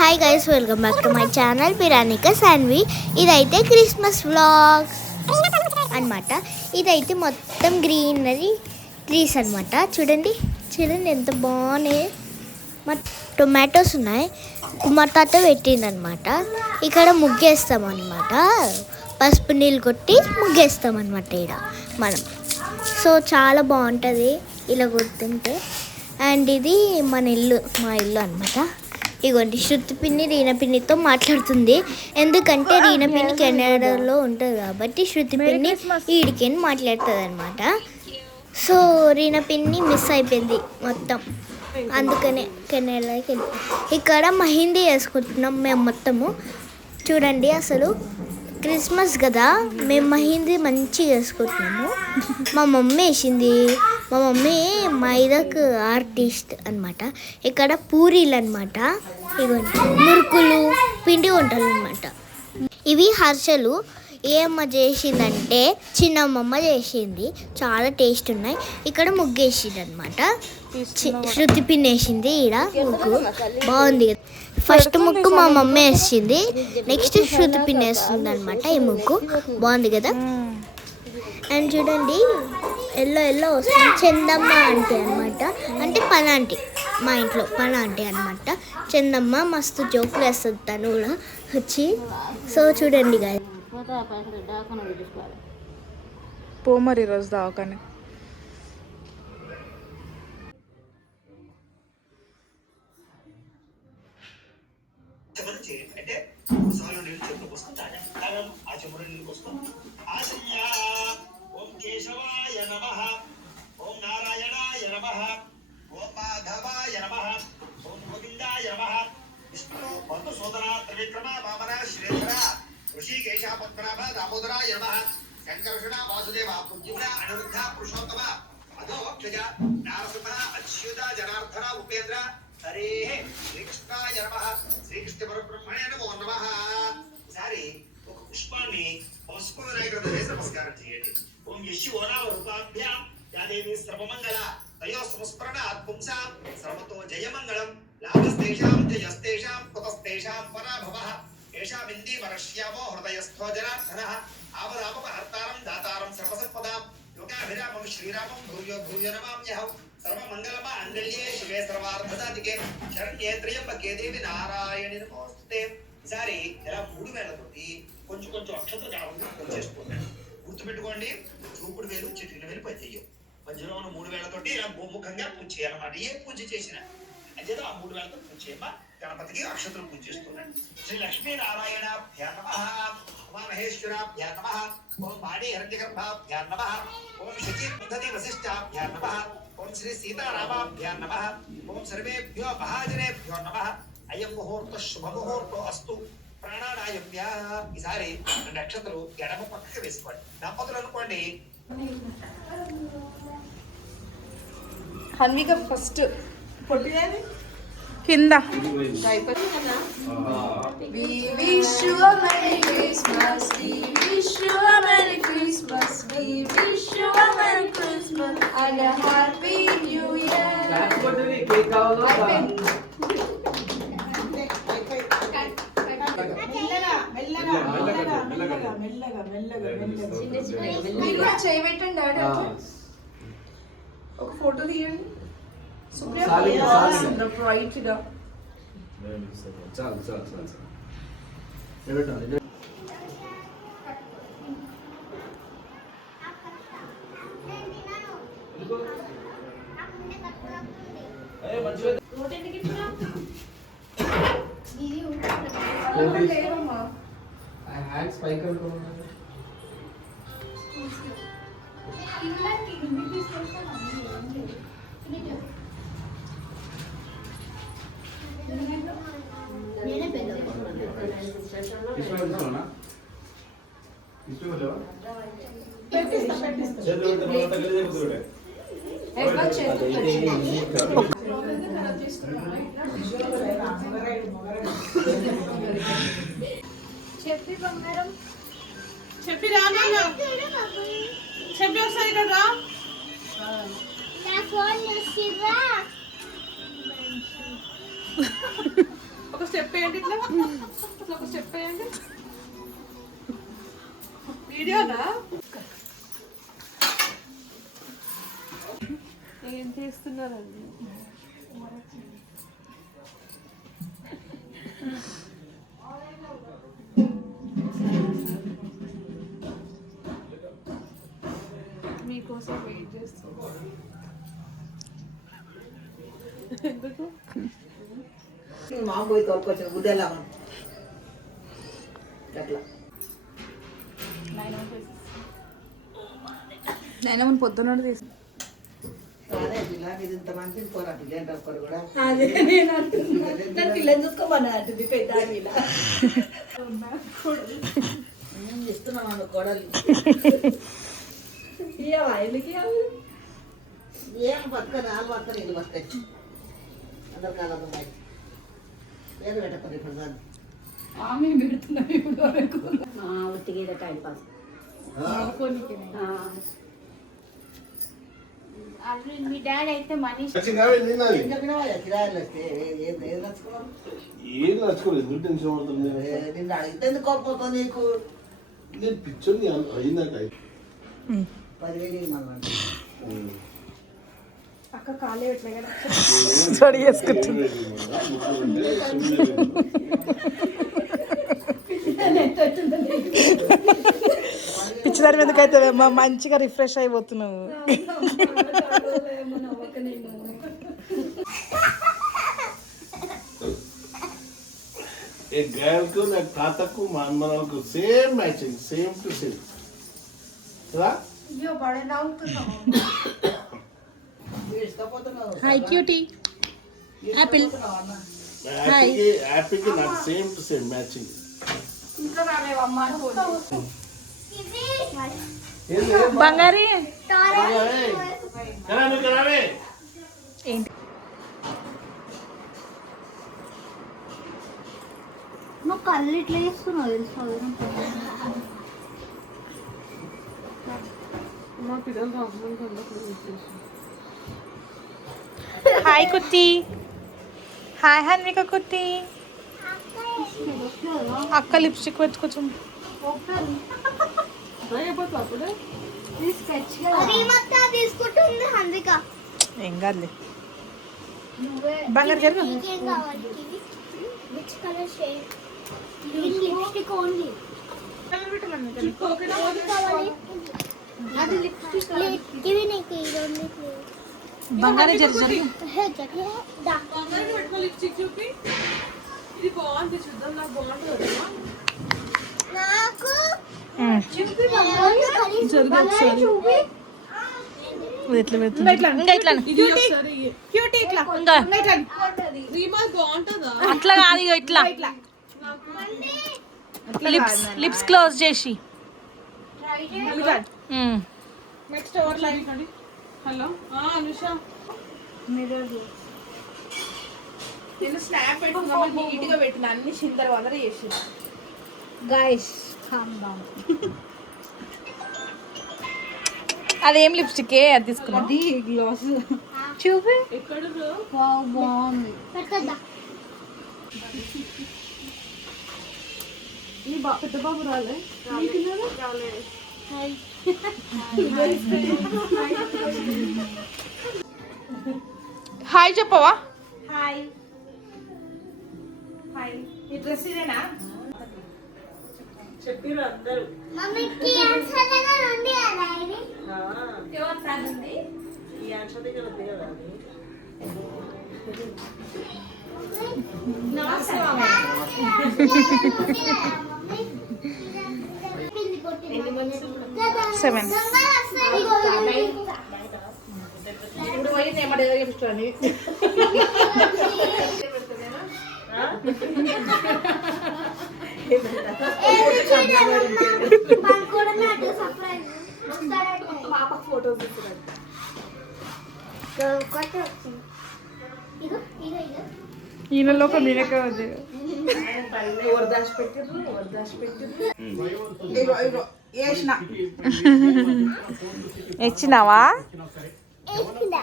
Hi guys welcome back to my channel Piranika Saanvi ఇదైతే Christmas vlogs అన్నమాట. ఇదైతే మొత్తం గ్రీనరీ ట్రీస్ అన్నమాట. చూడండి చూడండి ఎంత బాగున్నాయి. మా టొమాటోస్ ఉన్నాయి. కుమార్తెతో పెట్టిందనమాట ఇక్కడ ముగ్గేస్తాం అనమాట పసుపు నీళ్ళు కొట్టి ముగ్గేస్తాం అనమాట ఇక్కడ మనం. సో చాలా బాగుంటుంది. ఇలా గుర్తుంటే. అండ్ ఇది మన ఇల్లు మా ఇల్లు అనమాట ఇగోండి శృతి పిన్ని రీనా పిన్నితో మాట్లాడుతుంది. ఎందుకంటే రీనా పిన్ని కెనడాలో ఉంటుంది? కాబట్టి శృతి పిన్ని ఈడికేని మాట్లాడుతుంది అనమాట సో రీనా పిన్ని మిస్ అయిపోయింది మొత్తం. అందుకనే కెనడాకి వెళ్ళి ఇక్కడ మహిందీ వేసుకుంటున్నాం మేము మొత్తము. చూడండి అసలు క్రిస్మస్ కదా మేము మహిందీ మంచిగా వేసుకుంటున్నాము మా మమ్మీ వేసింది మా మమ్మీ మైదక్ ఆర్టిస్ట్ అన్నమాట. ఇక్కడ పూరీలు అనమాట ఇవ్వండి మురుకులు పిండి వంటలు అనమాట ఇవి హర్షలు. ఏ అమ్మ చేసిందంటే చిన్నమ్మమ్మ చేసింది. చాలా టేస్ట్ ఉన్నాయి. ఇక్కడ ముగ్గేసింది అనమాట శృతి పిన్ వేసింది ఈడ ముగ్గు. బాగుంది. కదా ఫస్ట్ ముగ్గు మా మమ్మీ వేసింది. నెక్స్ట్ శృతి పిన్ వేస్తుంది అనమాట ఈ ముగ్గు. బాగుంది కదా? అండ్ చూడండి ఎల్లో ఎల్లో వస్తుంది. చందమ్మ ఆంటీ అనమాట అంటే పనాంటి మా ఇంట్లో పనాంటి అనమాట చందమ్మ మస్తు జోకులు వేస్తుంది తను కూడా వచ్చి. సో చూడండి గాయ పోమరి రోజు ఈరోజు సాలు నీళ్ళు చెట్లు పోసుకొని తాగాలి తాగాలి ఆ చెమరు నీళ్ళు పోసుకొని ఆశయ్య ఓం కేశవాయ నమ ఓం నారాయణాయ నమ ఓం మాధవాయ నమ ఓం గోవిందాయ నమ. విష్ణు బంధు సోదర త్రివిక్రమ వామన శ్రీధర ఋషికేశ పద్మనాభ దామోదరాయ నమ. శంకర్షణ వాసుదేవ పుంజిమున అనిరుద్ధ పురుషోత్తమ అధోక్షజ నారసింహ అచ్యుత జనార్దన ఉపేంద్ర హరే శ్రీకృష్ణాయ నమ శ్రీకృష్ణ పరబ్రహ్మణే నమో నమ ఈసారి ఒక పుష్పాన్ని పసుపు వినాయకుడు వేసి నమస్కారం చేయండి ఓం యశి ఓనావ రూపాభ్యాం యాదేవి సర్వమంగళ తయో సంస్మరణ పుంసా సర్వతో జయమంగళం లాభస్తేషాం జయస్తేషాం కుతస్తేషాం పరాభవ ఏషామింది వరశ్యామో హృదయస్థో జనార్దనః ఆపదాపక హర్తారం దాతారం సర్వసత్పదాం యోగాభిరామం శ్రీరామం భూయో భూయ నమామ్యహం సర్వమంగళమాంగళ్యే శివే సర్వార్థదాతికే శరణ్యే త్రయంబకే దేవి నారాయణి నమోస్తుతే ఈసారి ఇలా మూడు వేలతోటి కొంచెం కొంచెం అక్షతలు కావాలి చేసుకుంటాను గుర్తుపెట్టుకోండి చూపుడు వేలు చిటికిన వేలు పనిచేయవు. మధ్యలో ఉన్న మూడు వేలతోటి ఇలా గోముఖంగా పూజ చేయాలన్నమాట. ఏ పూజ చేసినా. అదేదో ఆ మూడు వేలతో పూజ చేయమ్మా. గణపతికి అక్షతలు పూజ చేస్తున్నాడు శ్రీ లక్ష్మీనారాయణ నమ. ఉమామహేశ్వరాభ్యా నమ. ఓం వాణి హిరణ్యగర్భాభ్యా నమ. ఓం శచీ పద్ధతి వశిష్టాభ్యా నమ. ఓం శ్రీ సీతారామాభ్యా నమ. ఓం సర్వేభ్యో మహాజనేభ్యో నమ. అయం ముహూర్త శుభ ముహూర్తో అస్తు. ప్రాణానాయమ్య ఈసారి నక్షత్రాలు ఎడమ పక్కకి వేసుకోండి. దంపతులు అనుకోండి. హన్విక ఫస్ట్ కింద We wish you a Merry Christmas. We wish you a Merry Christmas. We wish you a Merry Christmas and a Happy New Year. మీరు కూడా చేయబెట్టండి డాడీ అట్లా. ఒక ఫోటో తీయండి సుప్రియ చాలు, చాలు. బ్రైట్గా చాలు చాలు చాలు చాలు నిలబెట్టాలి లేవమ్మా హ్యాండ్స్ పైకి అనుకోండి చెప్పి బంగారం చెప్పి రా నాన్న. చెప్పి ఒకసారి ఇక్కడ రా నా ఫోన్ చూసిరా ఒక స్టెప్ స్టెప్ వేయండి ఇట్లా ఇట్లా ఒక స్టెప్ వేయండి వీడియోనా ఏం చేస్తున్నారండి? మీకోసం వెయిట్ చేస్తున్నా. ఎందుకు? మామ పోయి తోలుకొచ్చిన గుడ్డెలా అట్లా. నేను పొద్దున్న తీసి అదే నేను అంటున్నా. పిల్లని చూసుకోమన్నా అంటుంది పెద్ద ఇలా నేను ఇస్తున్నాను కొడలు? ఇయ్యవా ఎందుకు? ఏం బతకని వాళ్ళు బతకని ఇది బతాయి అందరు కాలం ఏది పెట్టకూడదు ఇప్పుడు దాన్ని ఆమె పెడుతున్నా ఇప్పుడు వరకు. ఉట్టిగా టైం పాస్ మీ డాడీ అయితే మనిషి. ఏం నచ్చుకోలేదు. ఎందుకు టెన్షన్ పడుతుంది నిన్ను అడిగితే ఎందుకు కోపం నీకు? నేను అయిందాక పిచ్చిదారి మీదకైతే మా మంచిగా రిఫ్రెష్ అయిపోతున్నావు? ఏ గర్ల్కు నా తాతకు మా అమ్మలకు same matching same to same. Hi cutie apple హ్యాపీకి నాకు సేమ్ టు సేమ్ మ్యాచింగ్. బంగారి? ఏంటి? నువ్వు కళ్ళు ఇట్లా చేస్తున్నావు తెలుసా? హాయ్ కుట్టి. హాయ్ హన్విక కుట్టి. అక్క లిప్స్టిక్ పెట్టుకోవచ్చు అయిపోతుంది అప్పుడే. తీసుకుంటుంది హంద్రిక. ఏం కాదులే. నువ్వే. బంగారు జరుగు. నీకేం కావాలి? Which colour shade green lipstick only కావాలి? అది లిప్స్టిక్ ఇవి నీకు ఇది ఓన్లీ బంగారే జరి జరి బంగారం పెట్టుకో లిప్స్టిక్ చూపి. ఇది బాగుంది చూద్దాం. నాకు బాగుంటుంది కదా నాకు చూపి ఇది ఎట్లా పెడుతుంది ఇంకా ఇట్లా ఇది ఒకసారి ఇయ్యి. ఇంకా రీమా బాగుంటుందా అట్లా కాదు ఇగో ఇట్లా. లిప్స్ లిప్స్ క్లోజ్ చేసి. Next hello. అనుష. నేను స్నాప్ పెట్టుకున్నా నీట్గా పెట్టిన అన్ని చిందర వందర కామ్ డౌన్ అదేం లిప్స్టిక్ అది తీసుకున్నా గ్లాస్ చూపి. ఎక్కడ వావ్ బాగుంది. పెట్టదా ఈ బా పెద్ద బాబు రాలే. హాయ్. చెప్పవా? హాయ్. ఈ డ్రెస్ ఇదేనా? చెప్పిర్రు అందరూ ఈ ఆన్సర్ దగ్గర ఉంది కదా అది. సెవెన్ ఇప్పుడు పోయి నేను పాప ఫోటో ఈయనలో ఒక మీనకే ఉంది పెట్టిర్రు పెట్టిర్రు ఇచ్చినావా? వేసిందా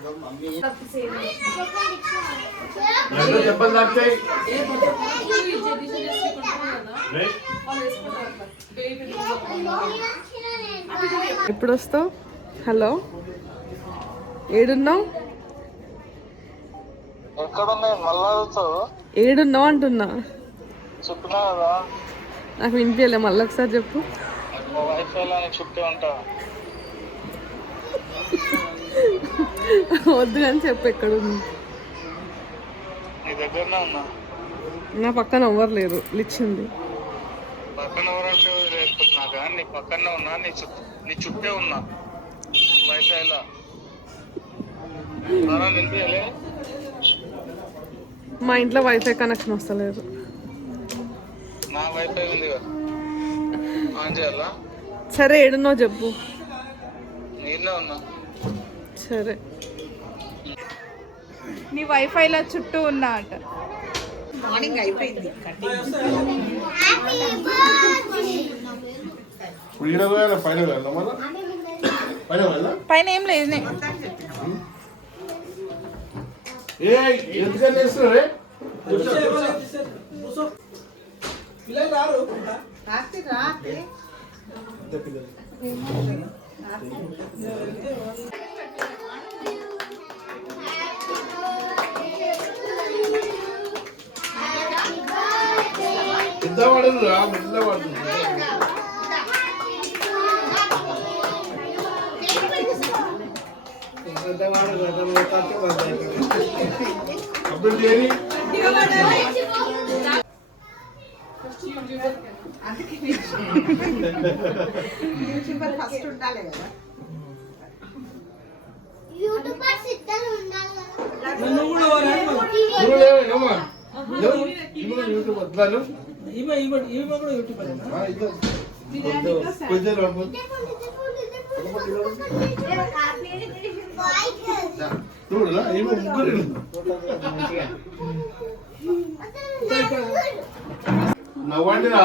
రెండు తాకుతాయి ఎప్పుడు వస్తావు? హలో? ఏడున్నావు? ఎక్కడున్నాయి మళ్ళా అడుగుతావు ఏడున్నావు అంటున్నా. నాకు వినిపించలే మళ్ళీ ఒకసారి చెప్పు. వైఫై లో చుట్టూ ఉంటా? వద్దు కానీ చెప్పు ఎక్కడుంది నీ పక్కన ఎవ్వరు లేరు లిచ్చింది పక్కన నీ పక్కనే ఉన్నా నీ చుట్టూ నీ చుట్టే ఉన్నా. మా ఇంట్లో వైఫై కనెక్షన్ వస్తలేదు. నా వైఫై ఉంది ఆన్ చేయాలా? సరే ఏడున్నావు చెప్పు. నీళ్ళే ఉన్నా. సరే. నీ వైఫైలో చుట్టూ ఉన్నా అంట. మార్నింగ్ అయిపోయింది. పైన ఏం లేదు రాత్రి రాత్రి. ఉండాలి కదా. యూట్యూబర్స్ ఇద్దరు ఉండాలి? లేవు? ఇవ్వు యూట్యూబ్ వద్దాను. చూడలా ఏమో ముగ్గురు నవ్వండిరా.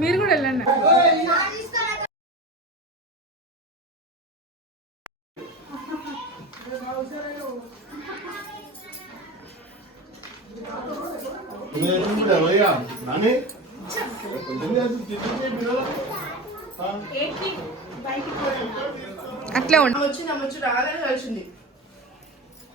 మీరు కూడా వెళ్ళండి. అట్లే ఉండి. వచ్చింది అమ్మ వచ్చి రాగానే కలిసింది.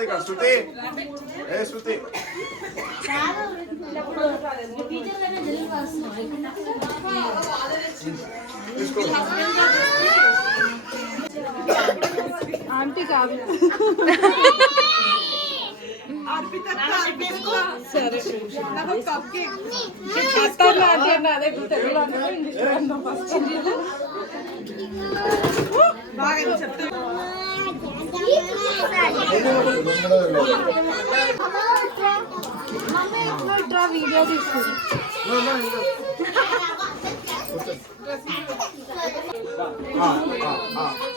తిరుగుతున్నది ఇక్కడ శృతి ఏ శృతి ఆంటీ కాదు సరే నాకు కప్ కేక్ అత్తాను ఆంటీ అన్న అదే తెలుగులో అన్నా ఇంగ్లీష్లో అన్నా ఫస్ట్ బాగా చెప్తా వీడియో తీసుకుంది.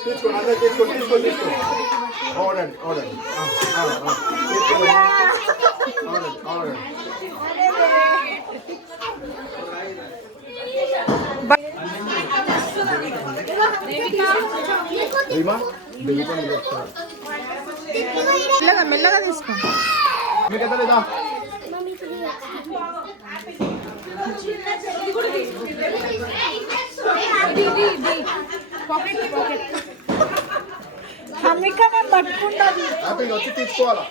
తీసుకోండి అందరు తీసుకోండి తీసుకోండి. తీసుకోండి ఓడండి ఓడండి ఆ, ఆ, మెల్లగా మెల్లగా తీసుకో. మీకు ఎంత లేదా? అమ్మిక నేను పట్టుకుంటాను హ్యాపీగా వచ్చి తీసుకోవాలా?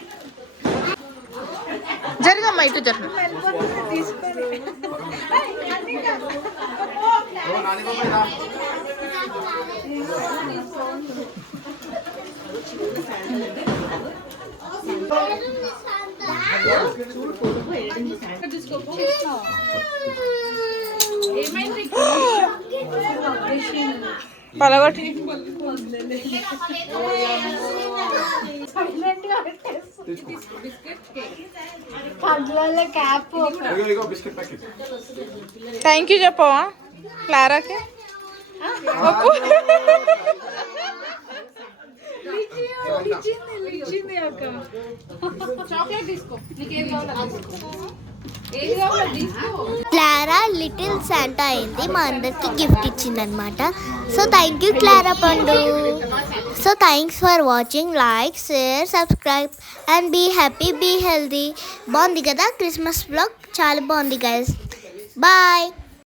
జరగమ్మా ఇటు జరగ. రా. పలగొట్టి ఇగో ఇగో బిస్కెట్ ప్యాకెట్ థ్యాంక్ యూ చెప్పవా క్లారాకి ఒప్పు. క్లారా లిటిల్ శాంటా అయింది. మా అందరికి గిఫ్ట్ ఇచ్చిందనమాట సో థ్యాంక్ యూ క్లారా పండు. So thanks for watching like share subscribe and be happy be healthy బాగుంది కదా క్రిస్మస్ బ్లాగ్ చాలా బాగుంది గైస్ బాయ్